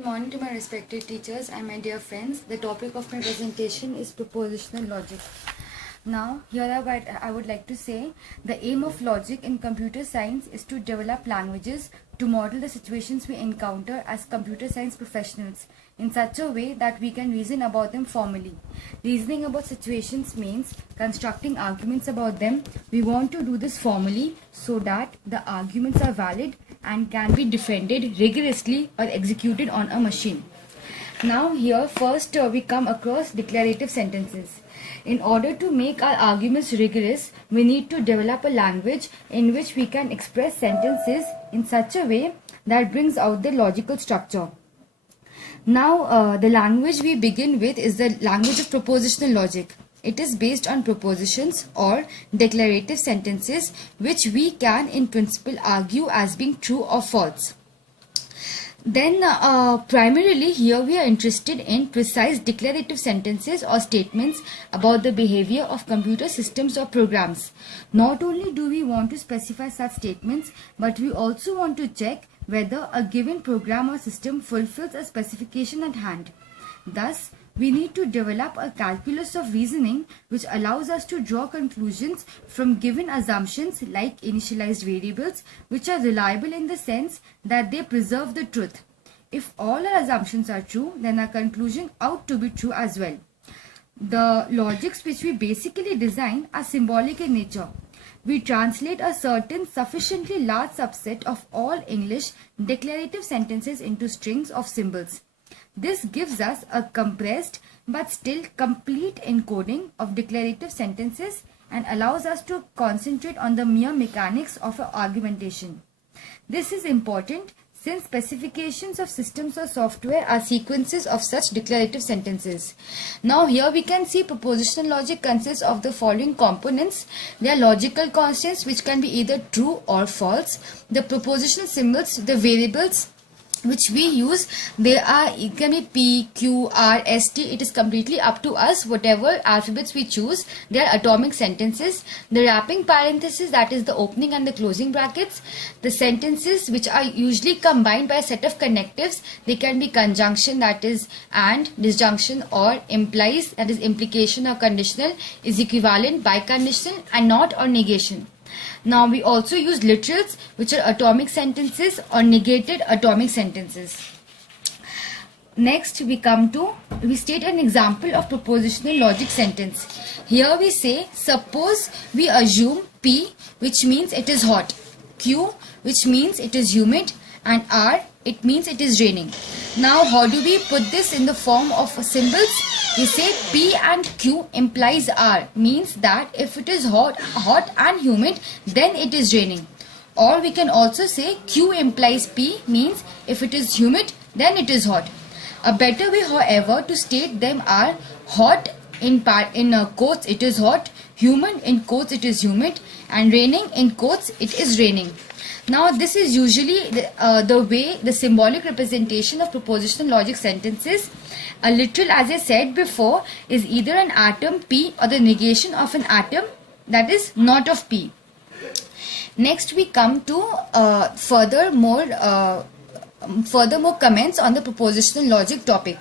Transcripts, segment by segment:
Good morning to my respected teachers and my dear friends. The topic of my presentation is propositional logic. Now, here I would like to say the aim of logic in computer science is to develop languages to model the situations we encounter as computer science professionals in such a way that we can reason about them formally. Reasoning about situations means constructing arguments about them. We want to do this formally so that the arguments are valid and can be defended rigorously or executed on a machine. Now here first we come across declarative sentences. In order to make our arguments rigorous, we need to develop a language in which we can express sentences in such a way that brings out the logical structure. Now the language we begin with is the language of propositional logic. It is based on propositions or declarative sentences which we can in principle argue as being true or false. Then primarily here we are interested in precise declarative sentences or statements about the behavior of computer systems or programs. Not only do we want to specify such statements, but we also want to check whether a given program or system fulfills a specification at hand. Thus, we need to develop a calculus of reasoning which allows us to draw conclusions from given assumptions like initialized variables, which are reliable in the sense that they preserve the truth. If all our assumptions are true, then our conclusion ought to be true as well. The logics which we basically design are symbolic in nature. We translate a certain sufficiently large subset of all English declarative sentences into strings of symbols. This gives us a compressed but still complete encoding of declarative sentences and allows us to concentrate on the mere mechanics of argumentation. This is important since specifications of systems or software are sequences of such declarative sentences. Now here we can see propositional logic consists of the following components. They are logical constants which can be either true or false. The propositional symbols, the variables which we use, it can be P, Q, R, S, T. It is completely up to us whatever alphabets we choose. They are atomic sentences. The wrapping parenthesis, that is the opening and the closing brackets. The sentences which are usually combined by a set of connectives. They can be conjunction, that is and, disjunction, or implies, that is implication or conditional, is equivalent, biconditional, and not or negation. Now we also use literals which are atomic sentences or negated atomic sentences. Next we state an example of propositional logic sentence. Here we say, suppose we assume P, which means it is hot, Q, which means it is humid, and R, it means it is raining. Now how do we put this in the form of symbols? We say P and Q implies R, means that if it is hot and humid, then it is raining. Or we can also say Q implies P, means if it is humid, then it is hot. A better way, however, to state them are hot in quotes it is hot, humid in quotes it is humid, and raining in quotes it is raining. Now this is usually the symbolic representation of propositional logic sentences. A literal, as I said before, is either an atom P or the negation of an atom, that is not of P. Next we come to furthermore comments on the propositional logic topic.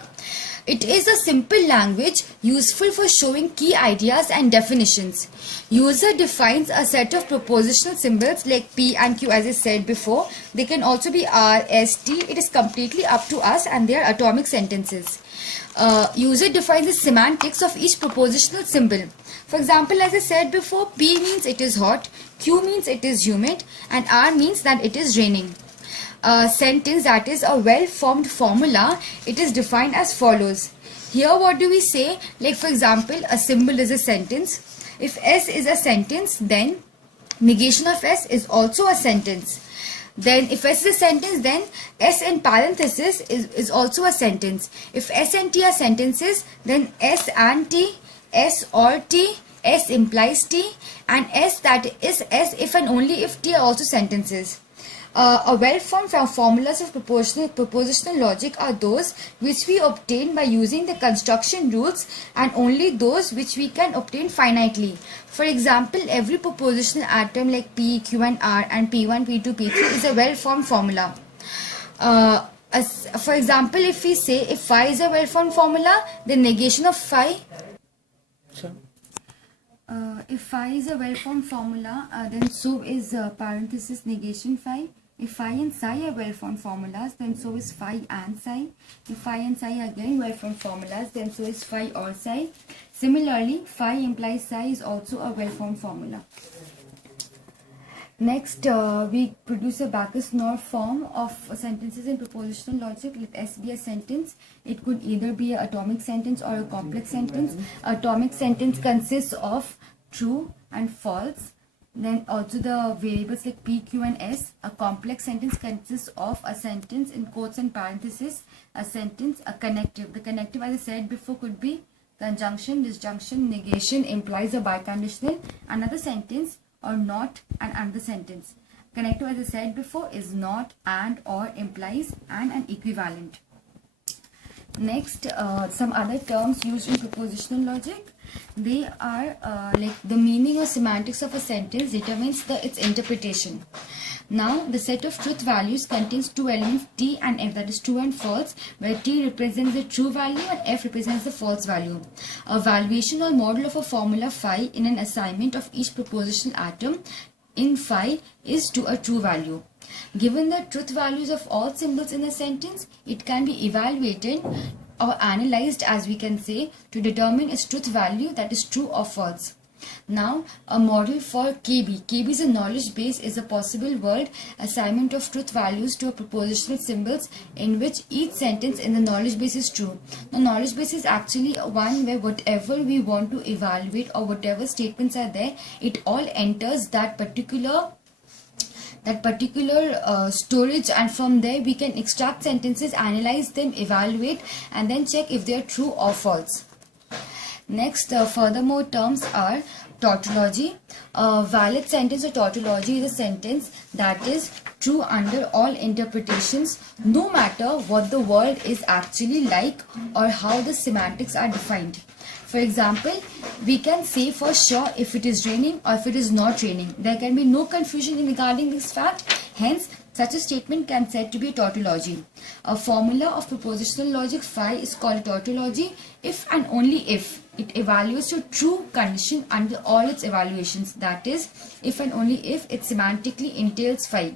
It is a simple language useful for showing key ideas and definitions. User defines a set of propositional symbols like P and Q, as I said before. They can also be R, S, T. It is completely up to us and they are atomic sentences. User defines the semantics of each propositional symbol. For example, as I said before, P means it is hot, Q means it is humid, and R means that it is raining. Sentence, that is a well-formed formula, it is defined as follows. Here what do we say? Like for example, a symbol is a sentence. If S is a sentence, then negation of S is also a sentence. Then if S is a sentence, then S in parenthesis is also a sentence. If S and T are sentences, then S and T, S or T, S implies T, and S, that is S if and only if T are also sentences. A well-formed formulas of propositional logic are those which we obtain by using the construction rules and only those which we can obtain finitely. For example, every propositional atom like P, Q and R and P1, P2, P3 is a well-formed formula. As, for example, if we say if phi is a well-formed formula, then negation of phi. If phi is a well-formed formula, then so is parenthesis negation phi. If phi and psi are well-formed formulas, then so is phi and psi. If phi and psi are again well-formed formulas, then so is phi or psi. Similarly, phi implies psi is also a well-formed formula. Next, we produce a Backus-Naur form of sentences in propositional logic. Let S be a sentence. It could either be an atomic sentence or a complex sentence. Atomic sentence consists of true and false. Then also the variables like P, Q and S. A complex sentence consists of a sentence in quotes and parentheses, a sentence, a connective. The connective, as I said before, could be conjunction, disjunction, negation, implies or biconditional, another sentence, or not, and another sentence. Connective, as I said before, is not, and, or, implies, and an equivalent. Next, some other terms used in propositional logic. They are like the meaning or semantics of a sentence determines its interpretation. Now, the set of truth values contains two elements, T and F, that is true and false, where T represents the true value and F represents the false value. A valuation or model of a formula phi in an assignment of each propositional atom in phi is to a true value. Given the truth values of all symbols in a sentence, it can be evaluated or analyzed, as we can say, to determine its truth value, that is true or false. Now, a model for KB. KB is a knowledge base, is a possible world assignment of truth values to a propositional symbols in which each sentence in the knowledge base is true. The knowledge base is actually one where whatever we want to evaluate or whatever statements are there, it all enters that particular storage, and from there we can extract sentences, analyze them, evaluate, and then check if they are true or false. Next, furthermore terms are tautology. A valid sentence or tautology is a sentence that is true under all interpretations, no matter what the world is actually like or how the semantics are defined. For example, we can say for sure if it is raining or if it is not raining. There can be no confusion regarding this fact. Hence, such a statement can be said to be a tautology. A formula of propositional logic phi is called tautology if and only if it evaluates a true condition under all its evaluations. That is, if and only if it semantically entails phi.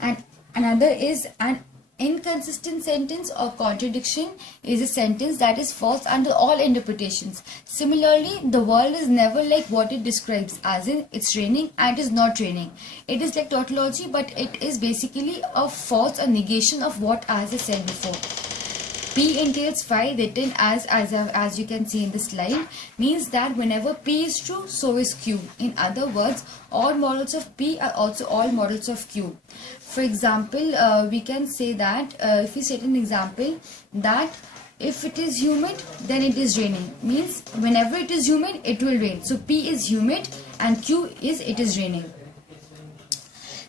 And another is an inconsistent sentence or contradiction is a sentence that is false under all interpretations. Similarly, the world is never like what it describes, as in it's raining and it is not raining. It is like tautology, but it is basically a false or negation of what as I said before. P entails phi, written as you can see in the slide, means that whenever P is true, so is Q. In other words, all models of P are also all models of Q. For example, we can say that if we set an example that if it is humid, then it is raining. Means whenever it is humid, it will rain. So P is humid and Q is it is raining.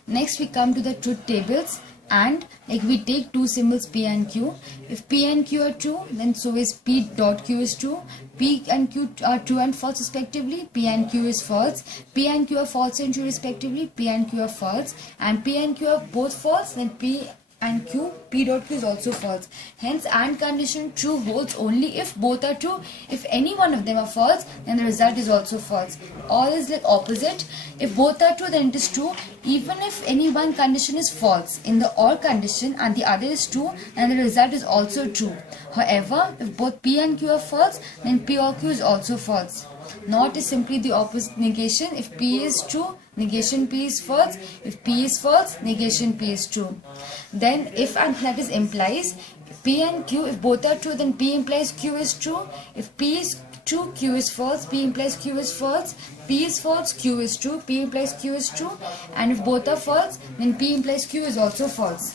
Next, we come to the truth tables. And like we take two symbols P and Q. If P and Q are true, then so is P dot Q is true. P and Q are true and false respectively. P and Q is false. P and Q are false and true respectively. P and Q are false. And P and Q are both false, then P and Q, P dot Q is also false. Hence, AND condition true holds only if both are true. If any one of them are false, then the result is also false. All is like opposite. If both are true, then it is true. Even if any one condition is false in the OR condition and the other is true, then the result is also true. However, if both P and Q are false, then P or Q is also false. Not is simply the opposite negation. If P is true, negation P is false. If P is false, negation P is true. Then if and that is implies P and Q, if both are true, then P implies Q is true. If P is true, Q is false. P implies Q is false. P is false, Q is true. P implies Q is true. And if both are false, then P implies Q is also false.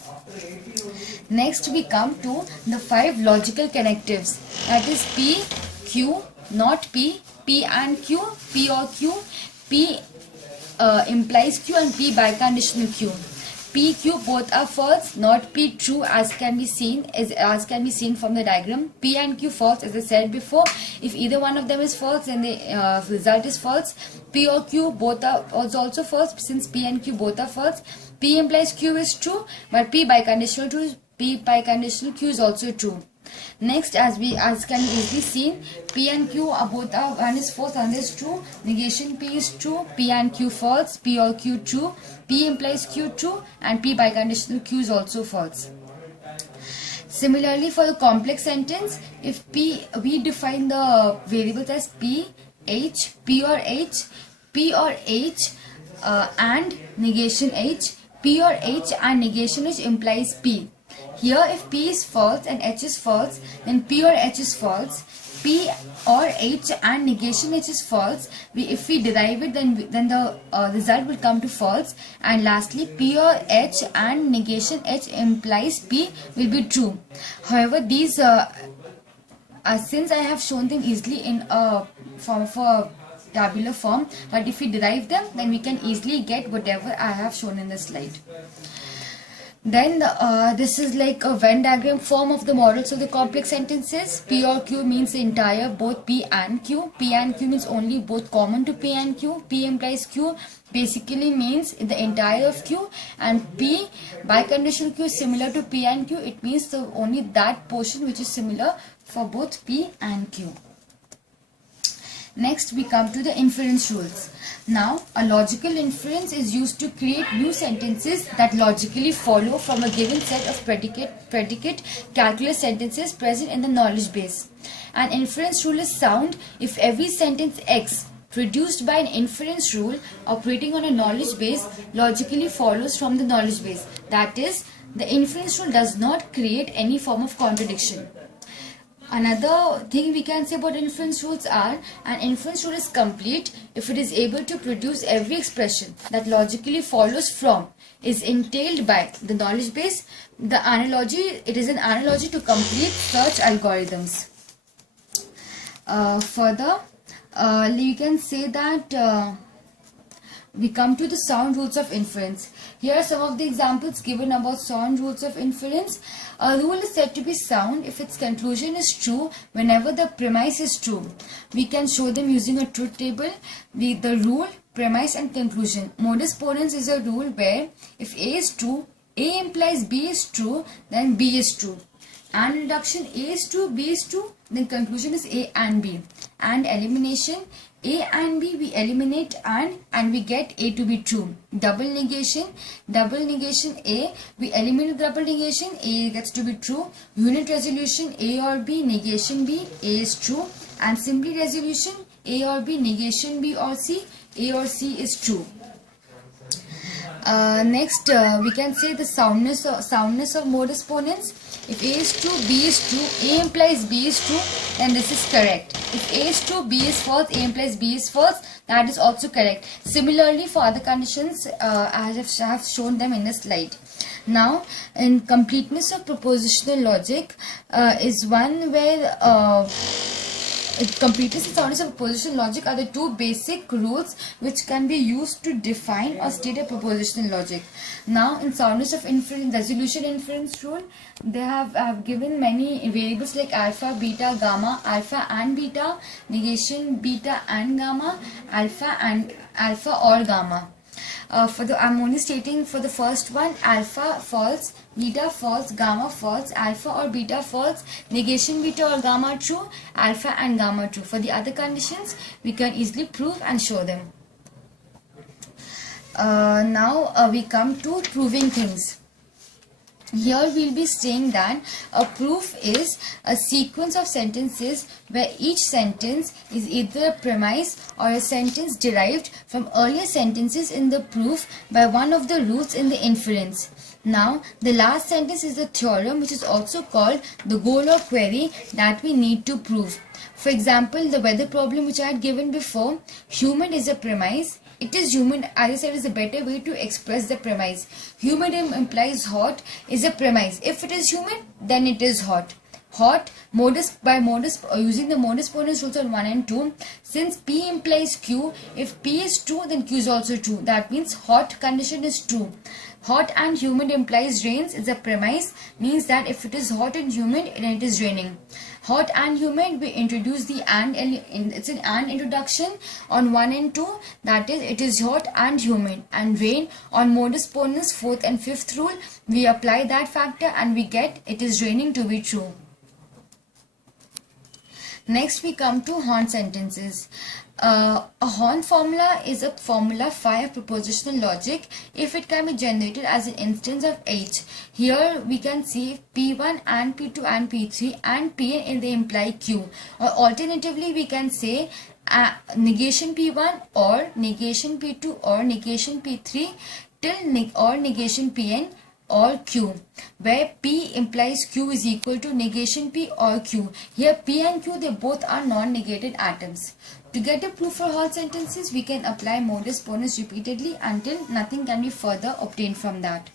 Next, we come to the 5 logical connectives. That is P, Q, not P, P and Q, P or Q, P implies Q and P biconditional Q. P, Q both are false, not P true as can be seen from the diagram. P and Q false, as I said before. If either one of them is false, then the result is false. P or Q both are also false, since P and Q both are false. P implies Q is true, but P biconditional true P biconditional, Q is also true. Next, as can easily seen, P and Q are both one is false, one is true. Negation P is true. P and Q false. P or Q true. P implies Q true, and P biconditional Q is also false. Similarly, for the complex sentence, if we define the variables as P, H, P or H, and negation H, P or H and negation H implies P. Here, if P is false and H is false, then P or H is false. P or H and negation H is false. If we derive it, then the result will come to false. And lastly, P or H and negation H implies P will be true. However, these since I have shown them easily in a form for tabular form, but if we derive them, then we can easily get whatever I have shown in the slide. Then this is like a Venn diagram form of the models of the complex sentences. P or Q means the entire, both P and Q. P and Q means only, both common to P and Q. P implies Q basically means the entire of Q, and P biconditional Q is similar to P and Q. It means only that portion which is similar for both P and Q. Next, we come to the inference rules. Now, a logical inference is used to create new sentences that logically follow from a given set of predicate calculus sentences present in the knowledge base. An inference rule is sound if every sentence X produced by an inference rule operating on a knowledge base logically follows from the knowledge base. That is, the inference rule does not create any form of contradiction. Another thing we can say about inference rules are, an inference rule is complete if it is able to produce every expression that logically follows from, is entailed by the knowledge base. It is an analogy to complete search algorithms. Further, you can say that we come to the sound rules of inference. Here are some of the examples given about sound rules of inference. A rule is said to be sound if its conclusion is true whenever the premise is true. We can show them using a truth table. The rule, premise and conclusion. Modus ponens is a rule where if A is true, A implies B is true, then B is true. And reduction, A is true, B is true, then conclusion is A and B. And elimination, A and B we eliminate and we get A to be true. Double negation A, we eliminate double negation, A gets to be true. Unit resolution, A or B, negation B, A is true. And simply resolution, A or B, negation B or C, A or C is true. Next, we can say the soundness of modus ponens. If A is true, B is true, A implies B is true, then this is correct. If A is true, B is false, A implies B is false, that is also correct. Similarly, for other conditions, I have shown them in the slide. Now, in completeness of propositional logic is one where completeness and soundness of propositional logic are the two basic rules which can be used to define or state a propositional logic. Now, in soundness of inference, resolution inference rule, they have given many variables like alpha, beta, gamma, alpha and beta, negation beta and gamma, alpha or gamma. I'm only stating for the first one, alpha false, beta false, gamma false, alpha or beta false, negation beta or gamma true, alpha and gamma true. For the other conditions, we can easily prove and show them. Now we come to proving things. Here we'll be saying that a proof is a sequence of sentences where each sentence is either a premise or a sentence derived from earlier sentences in the proof by one of the rules in the inference. Now, the last sentence is the theorem, which is also called the goal or query that we need to prove. For example, the weather problem which I had given before, humid is a premise. It is humid, as I said, is a better way to express the premise. Humid implies hot is a premise. If it is humid, then it is hot. Hot, using the modus ponens rules on 1 and 2. Since P implies Q, if P is true, then Q is also true. That means hot condition is true. Hot and humid implies rains is a premise, means that if it is hot and humid, then it is raining. Hot and humid, we introduce the and, it's an and introduction on 1 and 2, that is it is hot and humid. And rain, on modus ponens 4th and 5th rule, we apply that factor and we get it is raining to be true. Next we come to Horn sentences. A Horn formula is a formula phi of propositional logic if it can be generated as an instance of H. Here we can see P1 and P2 and P3 and Pn and they imply Q. Or alternatively we can say negation P1 or negation P2 or negation P3 till or negation Pn or Q, where P implies Q is equal to negation P or Q. Here P and Q, they both are non-negated atoms. To get a proof for Horn sentences, we can apply modus ponens repeatedly until nothing can be further obtained from that.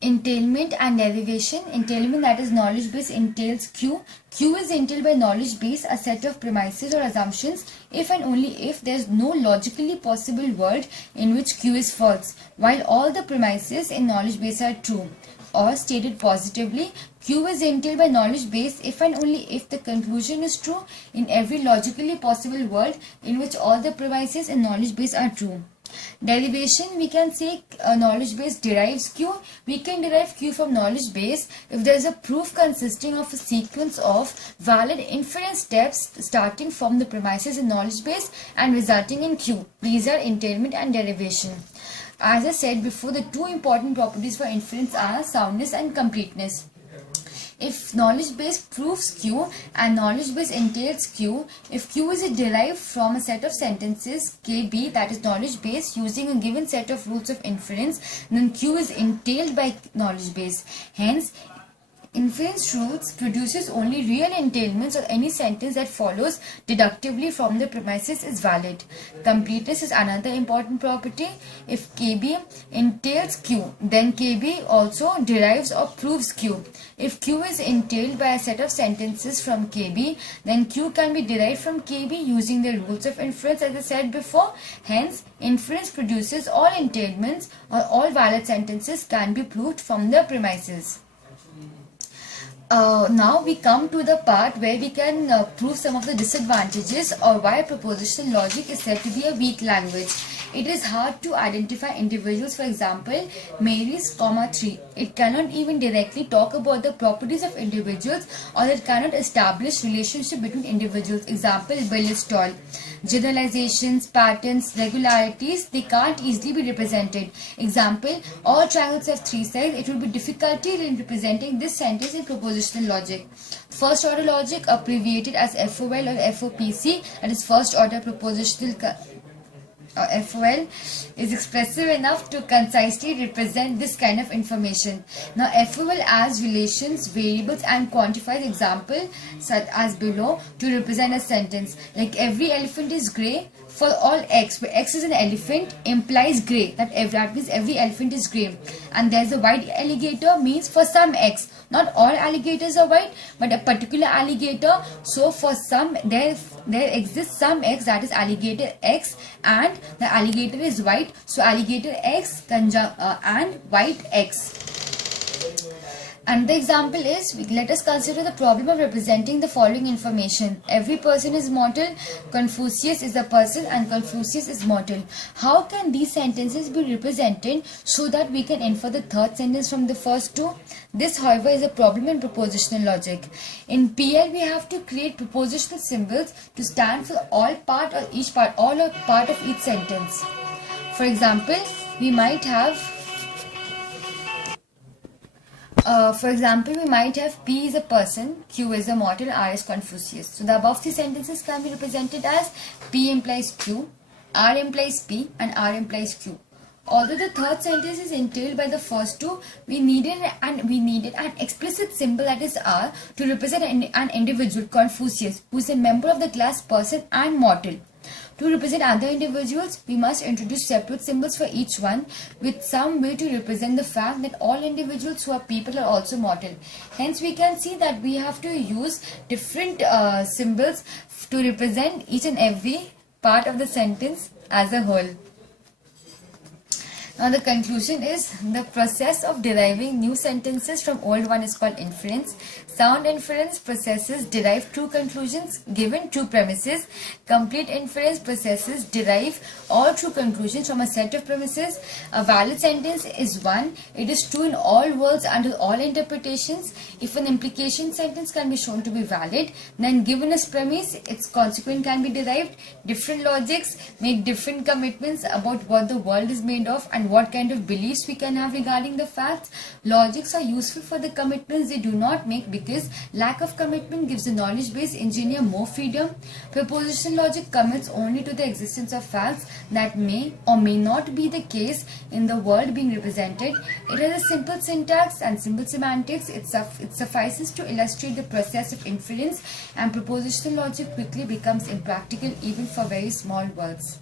Entailment and derivation. Entailment, that is knowledge base, entails Q. Q is entailed by knowledge base, a set of premises or assumptions if and only if there is no logically possible world in which Q is false, while all the premises in knowledge base are true. Or stated positively, Q is entailed by knowledge base if and only if the conclusion is true in every logically possible world in which all the premises in knowledge base are true. Derivation, we can say knowledge base derives Q. We can derive Q from knowledge base if there is a proof consisting of a sequence of valid inference steps starting from the premises in knowledge base and resulting in Q. These are entailment and derivation. As I said before, the two important properties for inference are soundness and completeness. If knowledge base proves Q and knowledge base entails Q, if Q is derived from a set of sentences KB, that is knowledge base, using a given set of rules of inference, then Q is entailed by knowledge base. Hence, inference rules produces only real entailments or any sentence that follows deductively from the premises is valid. Completeness is another important property. If KB entails Q, then KB also derives or proves Q. If Q is entailed by a set of sentences from KB, then Q can be derived from KB using the rules of inference as I said before. Hence, inference produces all entailments or all valid sentences can be proved from the premises. Now we come to the part where we can prove some of the disadvantages or why propositional logic is said to be a weak language. It is hard to identify individuals. For example, Mary's, 3. It cannot even directly talk about the properties of individuals, or it cannot establish relationship between individuals. Example, Bill is tall. Generalizations, patterns, regularities, they can't easily be represented. Example, all triangles have 3 sides. It will be difficulty in representing this sentence in propositional logic. First order logic, abbreviated as FOL or FOPC, that is first order propositional FOL, is expressive enough to concisely represent this kind of information. Now FOL adds relations, variables and quantifies, example such as below, to represent a sentence like every elephant is grey for all x, where x is an elephant implies grey, that means every elephant is grey. And there's a white alligator means for some x, not all alligators are white but a particular alligator. So for some there exists some x, that is alligator x, and the alligator is white, so alligator x and white x. And the example is, let us consider the problem of representing the following information. Every person is mortal, Confucius is a person and Confucius is mortal. How can these sentences be represented so that we can infer the third sentence from the first two? This, however, is a problem in propositional logic. In PL, we have to create propositional symbols to stand for all part or part of each sentence. For example, we might have P is a person, Q is a mortal, R is Confucius. So the above 3 sentences can be represented as P implies Q, R implies P and R implies Q. Although the third sentence is entailed by the first two, we needed an explicit symbol, that is R, to represent an individual, Confucius, who is a member of the class person and mortal. To represent other individuals, we must introduce separate symbols for each one with some way to represent the fact that all individuals who are people are also mortal. Hence, we can see that we have to use different symbols to represent each and every part of the sentence as a whole. Now the conclusion is the process of deriving new sentences from old one is called inference. Sound inference processes derive true conclusions given true premises. Complete inference processes derive all true conclusions from a set of premises. A valid sentence is one. It is true in all worlds under all interpretations. If an implication sentence can be shown to be valid, then given as premise, its consequent can be derived. Different logics make different commitments about what the world is made of and what kind of beliefs we can have regarding the facts. Logics are useful for the commitments they do not make because lack of commitment gives the knowledge-based engineer more freedom. Propositional logic commits only to the existence of facts that may or may not be the case in the world being represented. It has a simple syntax and simple semantics. It suffices to illustrate the process of inference, and propositional logic quickly becomes impractical even for very small words.